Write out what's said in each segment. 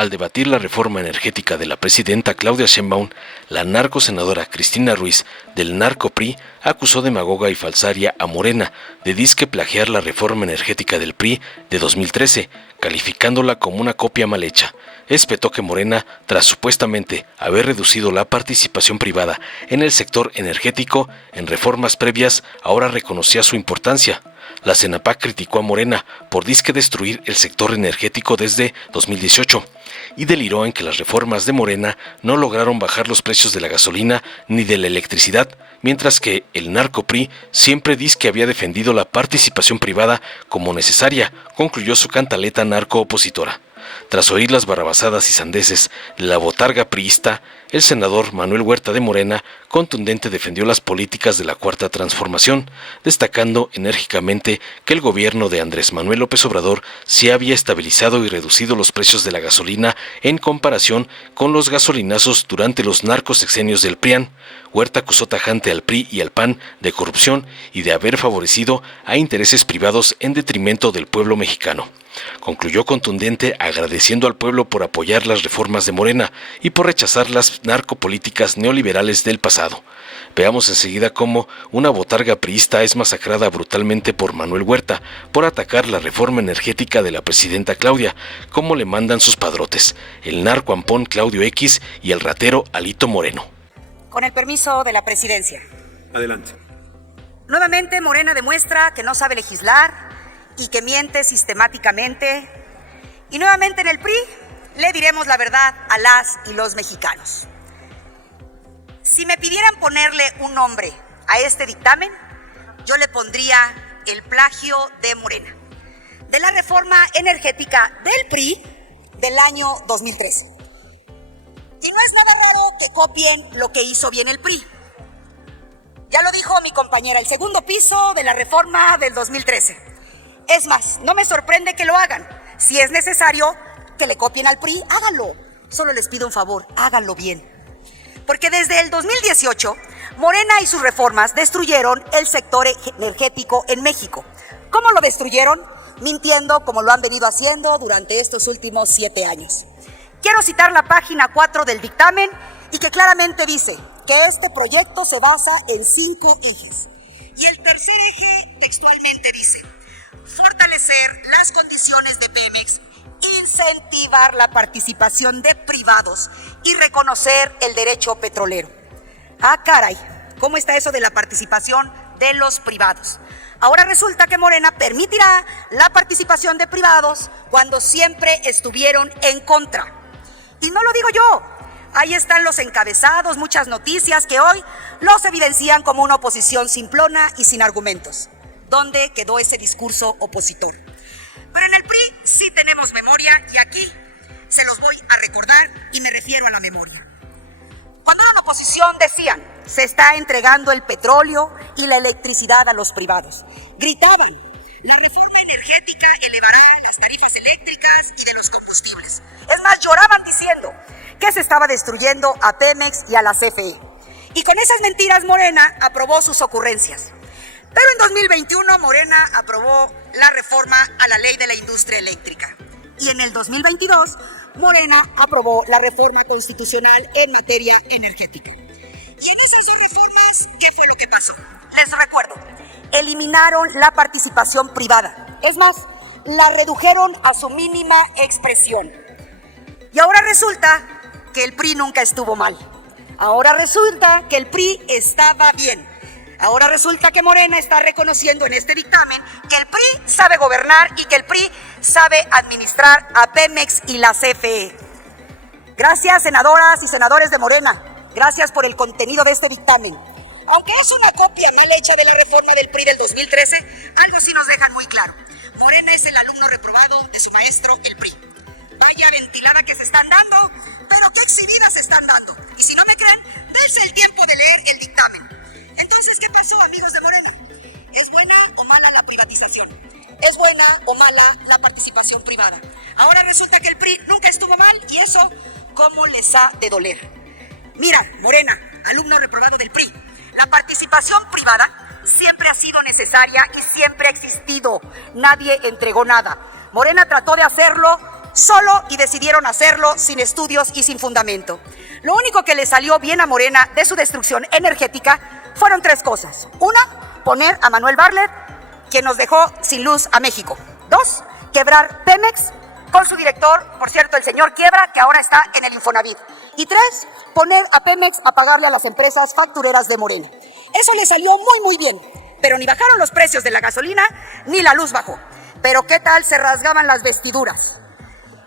Al debatir la reforma energética de la presidenta Claudia Sheinbaum, la narcosenadora Cristina Ruiz del narco-PRI acusó demagoga y falsaria a Morena de disque plagiar la reforma energética del PRI de 2013, calificándola como una copia mal hecha. Espetó que Morena, tras supuestamente haber reducido la participación privada en el sector energético en reformas previas, ahora reconocía su importancia. La CENAPAC criticó a Morena por disque destruir el sector energético desde 2018 y deliró en que las reformas de Morena no lograron bajar los precios de la gasolina ni de la electricidad, mientras que el narco-PRI siempre disque había defendido la participación privada como necesaria, concluyó su cantaleta narco-opositora. Tras oír las barrabasadas y sandeces de la botarga priista, el senador Manuel Huerta de Morena contundente defendió las políticas de la Cuarta Transformación, destacando enérgicamente que el gobierno de Andrés Manuel López Obrador sí había estabilizado y reducido los precios de la gasolina en comparación con los gasolinazos durante los narcosexenios del PRIAN. Huerta acusó tajante al PRI y al PAN de corrupción y de haber favorecido a intereses privados en detrimento del pueblo mexicano. Concluyó contundente agradeciendo al pueblo por apoyar las reformas de Morena y por rechazar las narcopolíticas neoliberales del pasado. Veamos enseguida cómo una botarga priista es masacrada brutalmente por Manuel Huerta por atacar la reforma energética de la presidenta Claudia, como le mandan sus padrotes, el narcoampón Claudio X y el ratero Alito Moreno. Con el permiso de la presidencia. Adelante. Nuevamente Morena demuestra que no sabe legislar y que miente sistemáticamente. Y nuevamente en el PRI le diremos la verdad a las y los mexicanos. Si me pidieran ponerle un nombre a este dictamen, yo le pondría el plagio de Morena, de la reforma energética del PRI del año 2013. Y no es nada raro que copien lo que hizo bien el PRI. Ya lo dijo mi compañera, el segundo piso de la reforma del 2013. Es más, no me sorprende que lo hagan. Si es necesario que le copien al PRI, háganlo. Solo les pido un favor, háganlo bien. Porque desde el 2018, Morena y sus reformas destruyeron el sector energético en México. ¿Cómo lo destruyeron? Mintiendo como lo han venido haciendo durante estos últimos 7 años. Quiero citar la página 4 del dictamen y que claramente dice que este proyecto se basa en 5 ejes. Y el tercer eje textualmente dice: fortalecer las condiciones de Pemex, incentivar la participación de privados y reconocer el derecho petrolero. Ah, caray, ¿cómo está eso de la participación de los privados? Ahora resulta que Morena permitirá la participación de privados cuando siempre estuvieron en contra. Y no lo digo yo, ahí están los encabezados, muchas noticias que hoy los evidencian como una oposición simplona y sin argumentos. ¿Dónde quedó ese discurso opositor? Pero en el PRI sí tenemos memoria y aquí se los voy a recordar y me refiero a la memoria. Cuando eran oposición decían, se está entregando el petróleo y la electricidad a los privados. Gritaban, la reforma energética elevará las tarifas eléctricas y de los combustibles. Es más, lloraban diciendo que se estaba destruyendo a Pemex y a la CFE. Y con esas mentiras Morena aprobó sus ocurrencias. Pero en 2021 Morena aprobó la reforma a la ley de la industria eléctrica. Y en el 2022 Morena aprobó la reforma constitucional en materia energética. Y en esas dos reformas, ¿qué fue lo que pasó? Les recuerdo, eliminaron la participación privada. Es más, la redujeron a su mínima expresión. Y ahora resulta que el PRI nunca estuvo mal. Ahora resulta que el PRI estaba bien. Ahora resulta que Morena está reconociendo en este dictamen que el PRI sabe gobernar y que el PRI sabe administrar a Pemex y la CFE. Gracias, senadoras y senadores de Morena. Gracias por el contenido de este dictamen. Aunque es una copia mal hecha de la reforma del PRI del 2013, algo sí nos dejan muy claro. Morena es el alumno reprobado de su maestro, el PRI. Vaya ventilada que se están dando, pero qué exhibidas se están dando. Y si no me creen, dense el tiempo de leer el dictamen. Entonces, ¿qué pasó, amigos de Morena? ¿Es buena o mala la privatización? ¿Es buena o mala la participación privada? Ahora resulta que el PRI nunca estuvo mal y eso, ¿cómo les ha de doler? Mira, Morena, alumno reprobado del PRI, la participación privada siempre ha sido necesaria y siempre ha existido. Nadie entregó nada. Morena trató de hacerlo solo y decidieron hacerlo sin estudios y sin fundamento. Lo único que le salió bien a Morena de su destrucción energética fueron tres cosas. Una, poner a Manuel Bartlett, quien nos dejó sin luz a México. Dos, quebrar Pemex con su director, por cierto, el señor Quiebra, que ahora está en el Infonavit. Y tres, poner a Pemex a pagarle a las empresas factureras de Morena. Eso le salió muy bien, pero ni bajaron los precios de la gasolina, ni la luz bajó. Pero ¿qué tal se rasgaban las vestiduras?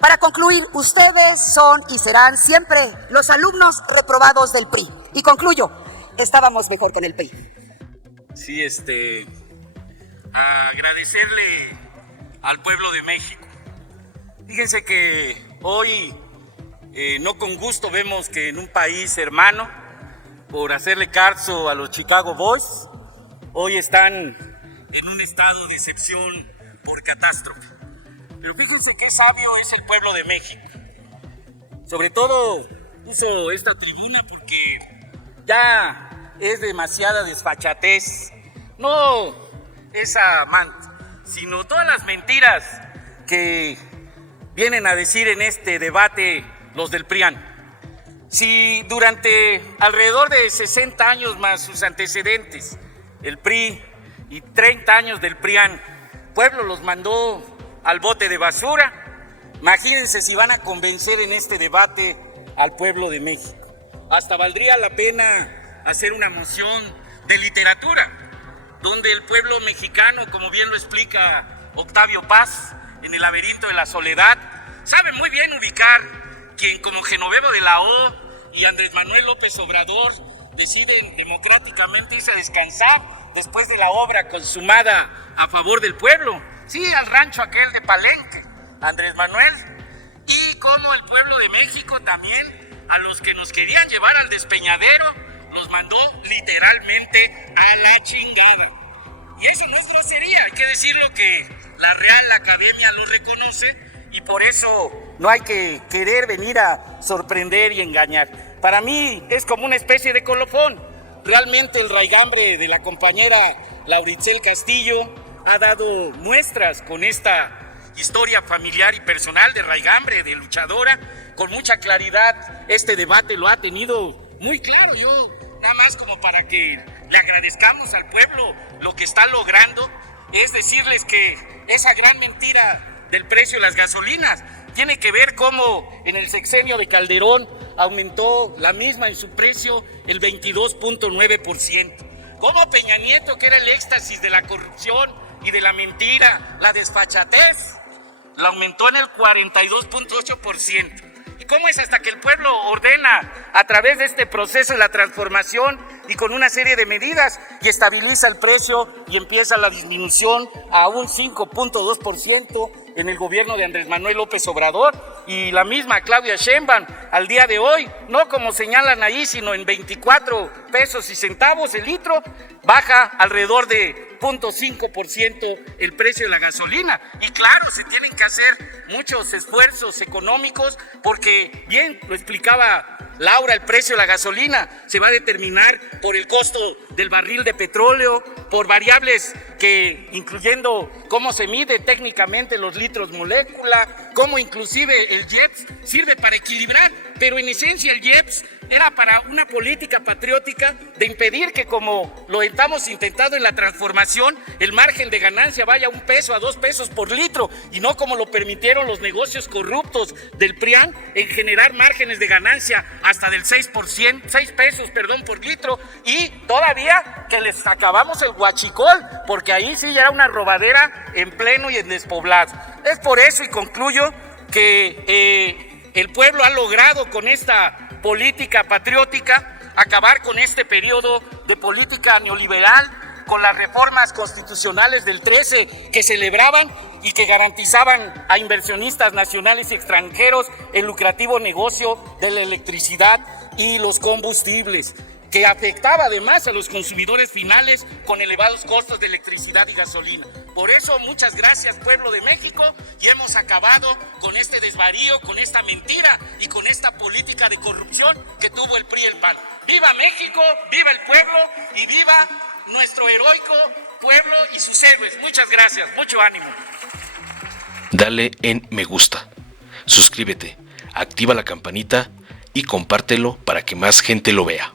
Para concluir, ustedes son y serán siempre los alumnos reprobados del PRI. Y concluyo, estábamos mejor con el PRI. Sí, agradecerle al pueblo de México. Fíjense que hoy, no con gusto, vemos que en un país hermano, por hacerle caso a los Chicago Boys, hoy están en un estado de excepción por catástrofe. Pero fíjense qué sabio es el pueblo de México. Sobre todo uso esta tribuna porque ya es demasiada desfachatez, no esa sino todas las mentiras que vienen a decir en este debate los del PRIAN. Si durante alrededor de 60 años más sus antecedentes, el PRI y 30 años del PRIAN, pueblo los mandó al bote de basura, imagínense si van a convencer en este debate al pueblo de México. Hasta valdría la pena hacer una moción de literatura, donde el pueblo mexicano, como bien lo explica Octavio Paz en El laberinto de la soledad, sabe muy bien ubicar quien como Genovevo de la O y Andrés Manuel López Obrador deciden democráticamente irse a descansar después de la obra consumada a favor del pueblo. Sí, al rancho aquel de Palenque, Andrés Manuel, y como el pueblo de México también a los que nos querían llevar al despeñadero los mandó literalmente a la chingada. Y eso no es grosería, hay que decirlo que la Real Academia lo reconoce y por eso no hay que querer venir a sorprender y engañar. Para mí es como una especie de colofón. Realmente el raigambre de la compañera Lauritzel Castillo ha dado muestras con esta historia familiar y personal de raigambre, de luchadora, con mucha claridad. Este debate lo ha tenido muy claro. Yo nada más como para que le agradezcamos al pueblo lo que está logrando, es decirles que esa gran mentira del precio de las gasolinas tiene que ver cómo en el sexenio de Calderón aumentó la misma en su precio el 22.9%. Cómo Peña Nieto, que era el éxtasis de la corrupción y de la mentira, la desfachatez, la aumentó en el 42.8%. ¿Y cómo es hasta que el pueblo ordena a través de este proceso de la transformación y con una serie de medidas y estabiliza el precio y empieza la disminución a un 5.2% en el gobierno de Andrés Manuel López Obrador? Y la misma Claudia Sheinbaum al día de hoy, no como señalan ahí, sino en 24 pesos y centavos el litro, baja alrededor de 0.5% el precio de la gasolina. Y claro, se tienen que hacer muchos esfuerzos económicos porque, bien lo explicaba Laura, el precio de la gasolina se va a determinar por el costo del barril de petróleo, por variables que, incluyendo cómo se mide técnicamente los litros molécula, cómo inclusive el IEPS sirve para equilibrar, pero en esencia el IEPS era para una política patriótica de impedir que, como lo estamos intentando en la transformación, el margen de ganancia vaya a 1 peso, a 2 pesos por litro, y no como lo permitieron los negocios corruptos del PRIAN en generar márgenes de ganancia hasta del 6 pesos por litro, y todavía que les acabamos el huachicol, porque ahí sí ya era una robadera en pleno y en despoblado. Es por eso, y concluyo, que el pueblo ha logrado con esta política patriótica acabar con este periodo de política neoliberal, con las reformas constitucionales del 13 que celebraban y que garantizaban a inversionistas nacionales y extranjeros el lucrativo negocio de la electricidad y los combustibles, que afectaba además a los consumidores finales con elevados costos de electricidad y gasolina. Por eso, muchas gracias, pueblo de México, y hemos acabado con este desvarío, con esta mentira y con esta política de corrupción que tuvo el PRI y el PAN. ¡Viva México! ¡Viva el pueblo! ¡Y viva nuestro heroico pueblo y sus héroes! Muchas gracias, mucho ánimo. Dale en me gusta. suscríbete, activa la campanita y compártelo para que más gente lo vea.